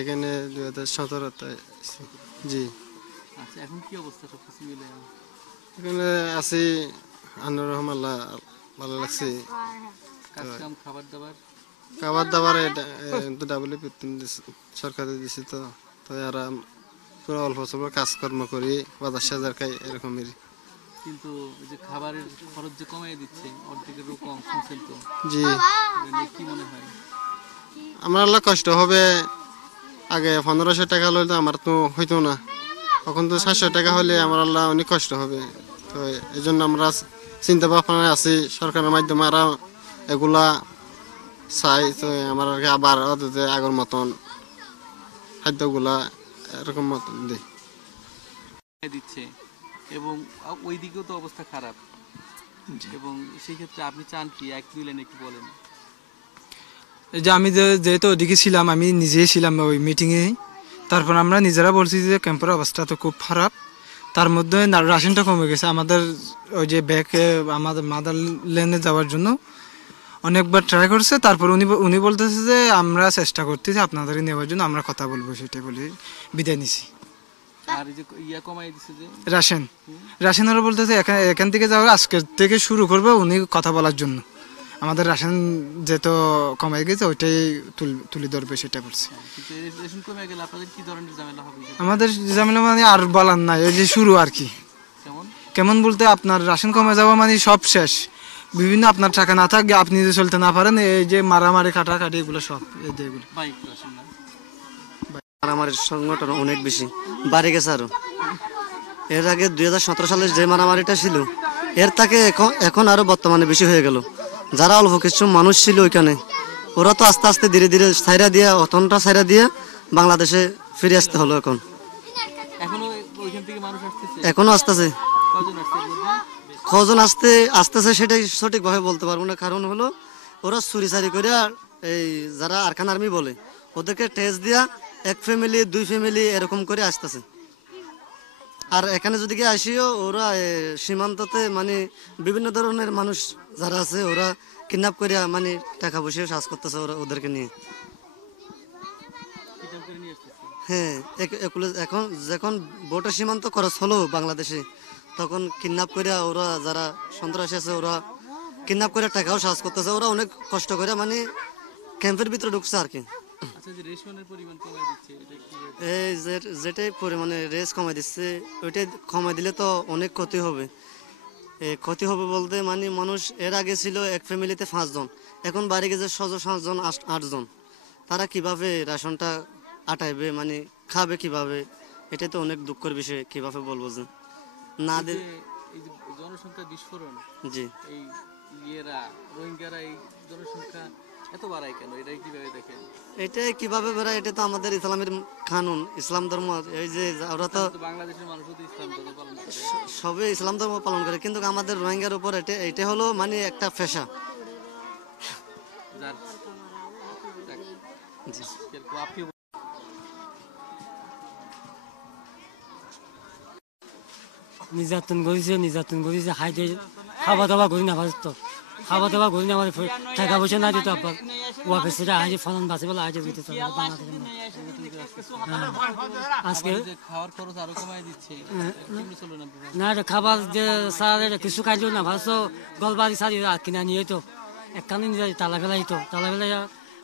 এখানে 2017-তে আছি। জি। আচ্ছা, এখন কি অবস্থা সবকিছু মিলে? এখানে আছি, আনুর রহম আল্লাহ, ভালো লাগছে। কাজ কাম, খাবার দাবার? খাবার দাবার তো WFP সরকার দিছে, তো তো আর পুরো অল্প স্বল্প কাজকর্ম করি, বাজার সাজার খাই এরকমেরই। কিন্তু এই যে খাবারের খরচ যে কমাই দিচ্ছে, অর্ধেকেরও কম শুনছেন তো, জি। এটা নিয়ে কি মনে হয়? আমার আল্লাহ কষ্ট হবে। আগে 1500 টাকা হলে তো আমার তো হইতো না, এখন তো 700 টাকা হলে আমার আল্লাহ অনেক কষ্ট হবে। তো এই জন্য আমরা চিন্তা ভাবনায় আছি, সরকারের মাধ্যমে আরো এগুলা চাই, তো আমার আর কি আবার আগের মতন খাদ্যগুলা এরকম মতন দিই। দিচ্ছে এবং ওই দিকেও তো অবস্থা খারাপ, এবং সেই ক্ষেত্রে আপনি চান কি, এক দুই লাইনে একটু বলেন। এই যে আমি যেহেতু ওদিকে ছিলাম, আমি নিজেই ছিলাম ওই মিটিংয়ে, তারপর আমরা নিজেরা বলছি যে ক্যাম্পের অবস্থা তো খুব খারাপ, তার মধ্যে রাশনটা কমে গেছে আমাদের। ওই যে ব্যাকে আমাদের মাদার ল্যান্ডে যাওয়ার জন্য অনেকবার ট্রাই করছে, তারপর উনি বলতেছে যে আমরা চেষ্টা করতেছি আপনাদের নেওয়ার জন্য, আমরা কথা বলবো, সেটাই বলে বিদায় নিছি। আর এই যে ইয়া কমাই দিচ্ছে যে রাশনেরও বলতেছে এখান থেকে যাওয়ার আজকের থেকে শুরু করবে উনি কথা বলার জন্য, আমাদের রাশন যেহেতু কমে গেছে ওইটাই তুলে ধরবে, সেটা বলছে। কিন্তু রেশন কমে গেলে আপনাদের কি ধরনের ঝামেলা হবে? আমাদের ঝামেলা মানে আর বলার নাই, ওই যে শুরু আর কি। কেমন বলতে, আপনার রাশন কমে যাওয়া মানে সব শেষ, বিভিন্ন আপনার টাকা না থাকবে, আপনি যদি চলতে না পারেন, এই যে মারামারি কাটাকাটি এগুলো সব এগুলো। মারামারির সংগঠন অনেক বেশি বাড়ে গেছে আরো। এর আগে 2017 সালে যে মারামারিটা ছিল, এর থেকে এখন আরো বর্তমানে বেশি হয়ে গেল। যারা অল্প কিছু মানুষ ছিল ওইখানে, ওরা তো আস্তে আস্তে ধীরে ধীরে ছাইরা দিয়ে, অতনটা ছাইরা দিয়ে বাংলাদেশে ফিরে আসতে হলো। এখনো আসতেছে, কজন আসতেছে সেটাই সঠিকভাবে বলতে পারবো না। কারণ হলো ওরা চুরি চারি করে, এই যারা আরকান আর্মি বলে, ওদেরকে টেস্ট দিয়া এক ফ্যামিলি, দুই ফ্যামিলি এরকম করে আসতেছে। আর এখানে যদি আসিও, ওরা সীমান্ততে মানে বিভিন্ন ধরনের মানুষ যারা আছে, ওরা কিডন্যাপ করে মানে টাকা পয়সা সাজ করতেছে ওরা, ওদেরকে নিয়ে। হ্যাঁ, এখন যখন বর্ডার সীমান্ত খরচ হলো বাংলাদেশে, তখন কিডন্যাপ করে ওরা যারা সন্ত্রাসী আছে, ওরা কিডন্যাপ করে টাকাও সাজ করতেছে। ওরা অনেক কষ্ট করে মানে ক্যাম্পের ভিতরে ঢুকছে আর কি। এই যেটাই পরিমাণে রেস কমাই দিচ্ছে, ওইটাই কমাই দিলে তো অনেক ক্ষতি হবে। ক্ষতি হবে বলতে মানে মানুষ এর আগে ছিল এক ফ্যামিলিতে 5 জন, এখন বাড়ি গেছে 6 জন 8 জন। তারা কিভাবে রেশনটা আটাইবে, মানে খাবে কিভাবে, এটা তো অনেক দুঃখের বিষয়। কিভাবে বলবো যে না দে জনসংখ্যা বিস্ফোরণ, জি, এই রোহিঙ্গারা এই জনসংখ্যা এত বাড়ায় কেন, এটাই কিভাবে দেখেন? এটা কিভাবে বেড়ায়, এটা তো আমাদের ইসলামের কানুন, ইসলাম ধর্ম। এই যে ওরা তো বাংলাদেশের মানুষ তো ইসলাম ধর্ম পালন করে, সবে ইসলাম ধর্ম পালন করে, কিন্তু আমাদের রোহিঙ্গার উপর এটা হলো মানে একটা পেশা। নির্যাতন করেছে হাইতে খাওয়া দাওয়া করি না, তো খাওয়া দাওয়া করি না, আমার টাকা পয়সা না দিত আবার ওয়াকে সেটা আজে ফলন বাঁচে বলে আজে দিতে আজকে না খাবার যে স্যার কিছু খাইলো না, ভাবছো গলবাড়ি সারি কিনা নিয়ে তো একখানে নিয়ে তালা ফেলাই, তো তালা ফেলাই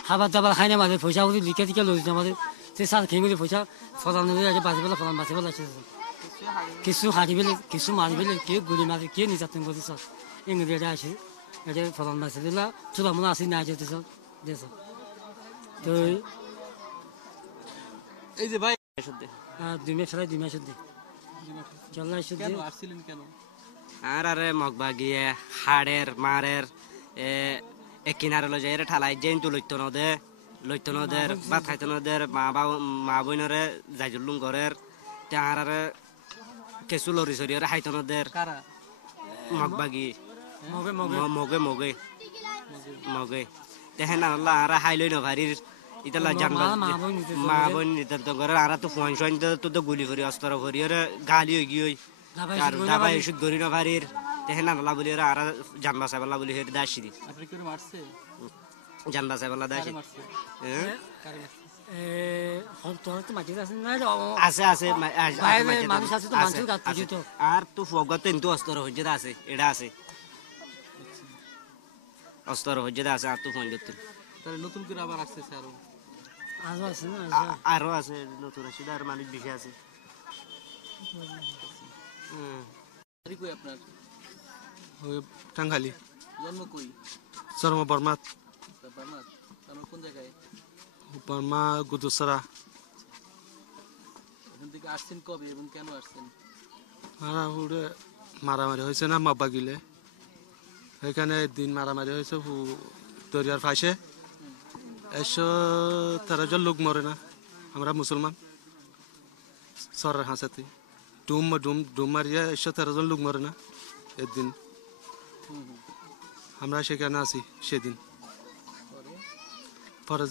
খাবার দাবার খাই না, মাঝে পয়সা করে লিখে দিকে লইছে আমাদের, সে স্যার খেয়ে গেলে পয়সা ফলান বাঁচে বলে ফলান বাঁচে বলে কিছু হারি পেলে, কিছু মারি পেলে, কে গুলি মারি, কে নির্যাতন করেছে সব ইংরেজিটা আসে, এটা ফলান বাঁচে দিলা চুলা মনে আসি না যেতে সব দেশ। তো এই যে ভাই 2 মাস ফেলাই 2 মাস চল্লা আসছিলেন কেন? আর আরে মগবা গিয়ে হাড়ের মারের কিনারে লই যাই ঠালাই জেন তো লইতো নদের ভাত খাইতো নদের মা বইনরে যাইজুলুম ঘরের তে আর কেঁচু লরি সরিয়ে খাইতো নদের মগবাগি মগে মগে মগে তেহেন আল্লাহ আর হাইলই নভারির ইতালা জানবা মা বোন নিতান্ত ঘরের আর তো ফোন সোন তো গুলি করি অস্ত্র করি গালি হয়ে গিয়ে আর দাবাই ওষুধ গরি নভারির তেহেন আল্লাহ বলি আর জানবা সাহেবাল্লাহ বলি হের দাসি জানবা সাহেবাল্লাহ দাসি তোর তো মাটি আছে না রে, আছে আছে বাইরে মানুষ আছে তো, মানুষের গাছ পুজি তো। আর তো ফুয়াগত কিন্তু অস্তর হজ্জে আছে, এটা আছে অস্তর হজ্জে আছে, আর তো ফোন করতে তাহলে নতুন করে আবার আসতেছে আরো। আজও আছে না, আরো আছে নতুন আছে, আর মানুষ বেশি আছে। বাড়ি কই আপনার? ওই টাঙ্গালি জন্ম কই? চর্ম বর্মা বার্মাত। আপনার কোন জায়গায়? বর্মা গুদুসরা। এখান থেকে আসছেন কবে এবং কেন আসছেন? উড়ে মারামারি হয়েছে না মাব্বা গিলে, এখানে দিন মারামারি হয়েছে দরিয়ার পাশে। 113 জন লোক মরে না, আমরা মুসলমান সরের হাসাতে ডুম ডুম ডুম মারিয়া 113 জন লোক মরে না একদিন। আমরা সেখানে আছি সেদিন। পরে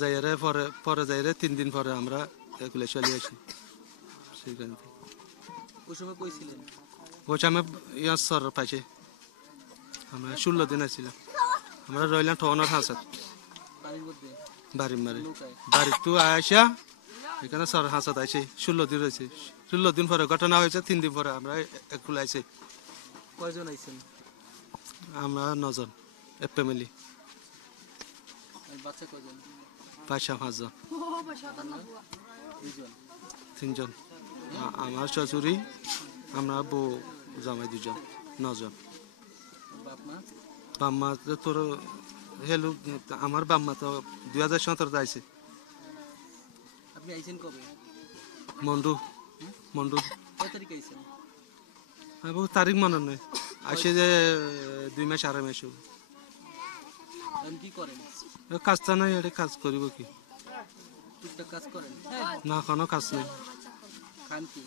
যাইরে 3 দিন পরে আমরা এগুলো চলে আসি সেখান থেকে। ওই সময় কই ছিলেন? ওই আমি ইয়ার সরের পাশে আমরা 16 দিন আসছিলাম। আমরা রইলাম ঠোয়ানোর হাসাত বাড়ির মধ্যে বাড়ি মারি নৌকায়? বাড়ি তো আসা এখানে সর হাসাত আছে 16 দিন রয়েছে। 16 দিন পরে ঘটনা হয়েছে, 3 দিন পরে আমরা এগুলো আইছি। কয়জন আইছেন? আমরা 9 জন, এক ফ্যামিলি, আর বাচ্চা কয়জন? 5 জন, দুইজন। 3 জন। আমার শ্বশুরি, আমরা বউ জামাই 2 জন, 9 জন। বাপ মা? বাম্মা তো তোর হেলু, আমার বাম্মা তো 2017 আইছে। আপনি আইছেন কবে? মন্ডু মন্ডু কয় তারিখ আইছেন? বহু তারিখ মনে নেই, আসে যে 2 মাস 2.5 মাস হলো। এখন কি করেন? কাজটা নাই, এটা কাজ করিব কি? টুকটাক কাজ করেন? না কোনো কাজ নেই। খান কি?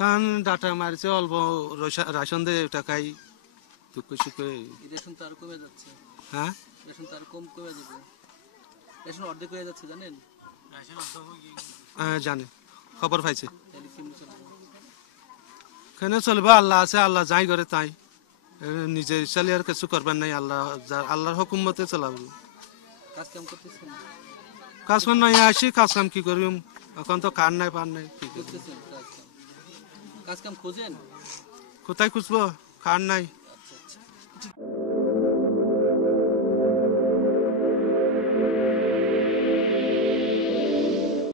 কান ডাটা মারছে অল্প, রাশন দিয়ে টাকাই দুঃখ সুখে। এই রেশন তো আরো কমে যাচ্ছে। হ্যাঁ রেশন তো আরো কমে যাবে। রেশন অর্ধেক হয়ে যাচ্ছে জানেন? হ্যাঁ জানে, খবর পাইছে। তাহলে কেমনি চলবে? কেন চলবে? আল্লাহ আছে, আল্লাহ যাই করে তাই। নিজে চালিয়ে আর কিছু করবেন নাই, আল্লাহর হুকুম মতে চলাবো। কাজ কাম করতেছেন? কাজ কাম নাই, আসি কাজ কাম কি করিম, এখন তো কার নাই পার নাই, কি করব? করতেছেন কাজ কাম? কাজ কাম খোঁজেন? কোথায় খুঁজবো? কার নাই।